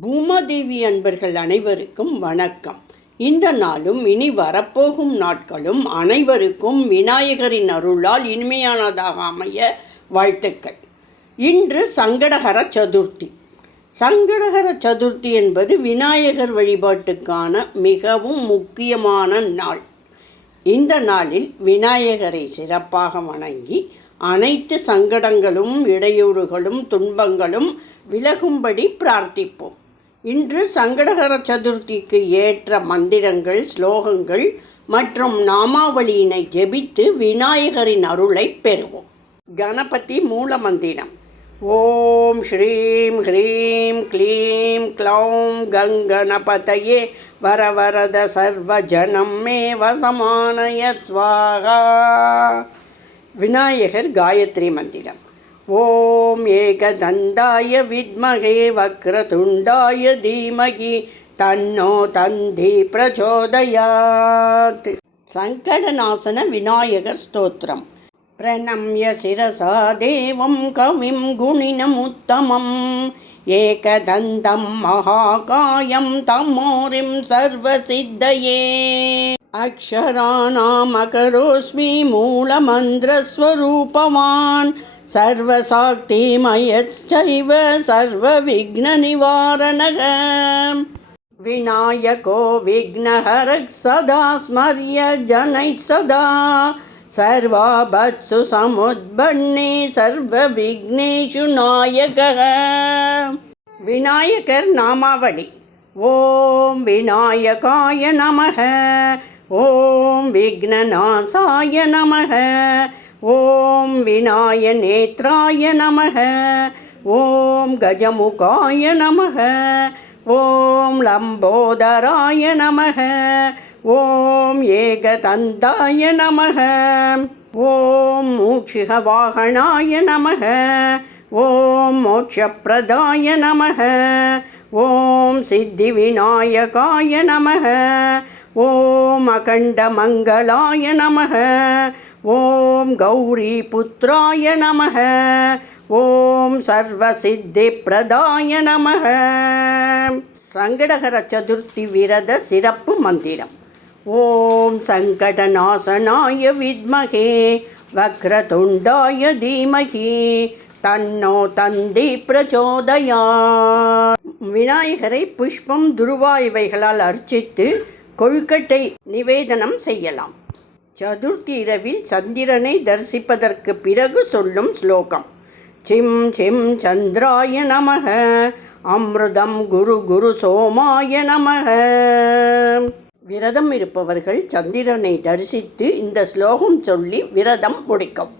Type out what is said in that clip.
பூமாதேவி அன்பர்கள் அனைவருக்கும் வணக்கம். இந்த நாளும் இனி வரப்போகும் நாட்களும் அனைவருக்கும் விநாயகரின் அருளால் இனிமையானதாக அமைய வாழ்த்துக்கள். இன்று சங்கடகர சதுர்த்தி. சங்கடகர சதுர்த்தி என்பது விநாயகர் வழிபாட்டுக்கான மிகவும் முக்கியமான நாள். இந்த நாளில் விநாயகரை சிறப்பாக வணங்கி அனைத்து சங்கடங்களும் இடையூறுகளும் துன்பங்களும் விலகும்படி பிரார்த்திப்போம். இன்று சங்கடகர சதுர்த்திக்கு ஏற்ற மந்திரங்கள் ஸ்லோகங்கள் மற்றும் நாமாவளியினை ஜெபித்து விநாயகரின் அருளை பெறுவோம். கணபதி மூல மந்திரம் ஓம் ஸ்ரீம் ஹ்ரீம் க்ளீம் க்ளௌம் கங்கணபதையே வரவரத சர்வஜனம் மே வசமானய ஸ்வாகா. விநாயகர் காயத்ரி மந்திரம். ஓம் ஏகதந்தாய வித்மகே வக்ரதுண்டாய தீமகி தன்னோ தந்தி பிரச்சோதயாத் சங்கடநாசன விநாயகர் ஸ்தோத்திரம் प्रणम्य शिरसा देवं कविं गुणिनमुत्तमम् एकदन्तं महाकायं तमोरिं सर्वसिद्धये अक्षराणामकरोऽस्मि मूलमन्त्रस्वरूपवान् सर्वसाक्तिमयश्चैव सर्वविघ्ननिवारणः विनायको विघ्नहरः सदा स्मर्य जनैः सदा सर्वाभत्सु समुद्बन्ने सर्वविघ्नेषु नायकः விநாயகர் நாமாவளி ஓம் விநாயகாய நமக ஓம் விக்னநாசாய நமக ஓம் விநாய நேத்ராய நமக. ஓம் கஜமுகாய நமக. ஓம் லம்போதராய நமக. ஓம் ஏகதந்தாய நமக. ஓம் மூக்ஷிக வாகனாய நமக. ஓம் மோட்சப்பிரதாய நமக. ஓம் சித்தி விநாயகாய நமக. ஓம் அகண்ட மங்களாய நமக. கௌரி புத்திராய நமக. ஓம் சர்வசித்தி பிரதாய நமக. சங்கடகர சதுர்த்தி விரத சிறப்பு மந்திரம். ஓம் சங்கடநாசனாய வித்மகே வக்ரதுண்டாய தீமகி தன்னோ தந்தி பிரச்சோதயா விநாயகரை புஷ்பம் துருவா இவைகளால் அர்ச்சித்து கொழுக்கட்டை நிவேதனம் செய்யலாம். சதுர்த்தி இரவில் சந்திரனை தரிசிப்பதற்கு பிறகு சொல்லும் ஸ்லோகம். சிம் சிம் சந்திராய நமக அமிர்தம் குரு குரு சோமாய நமக. விரதம் இருப்பவர்கள் சந்திரனை தரிசித்து இந்த ஸ்லோகம் சொல்லி விரதம் முடிக்கும்.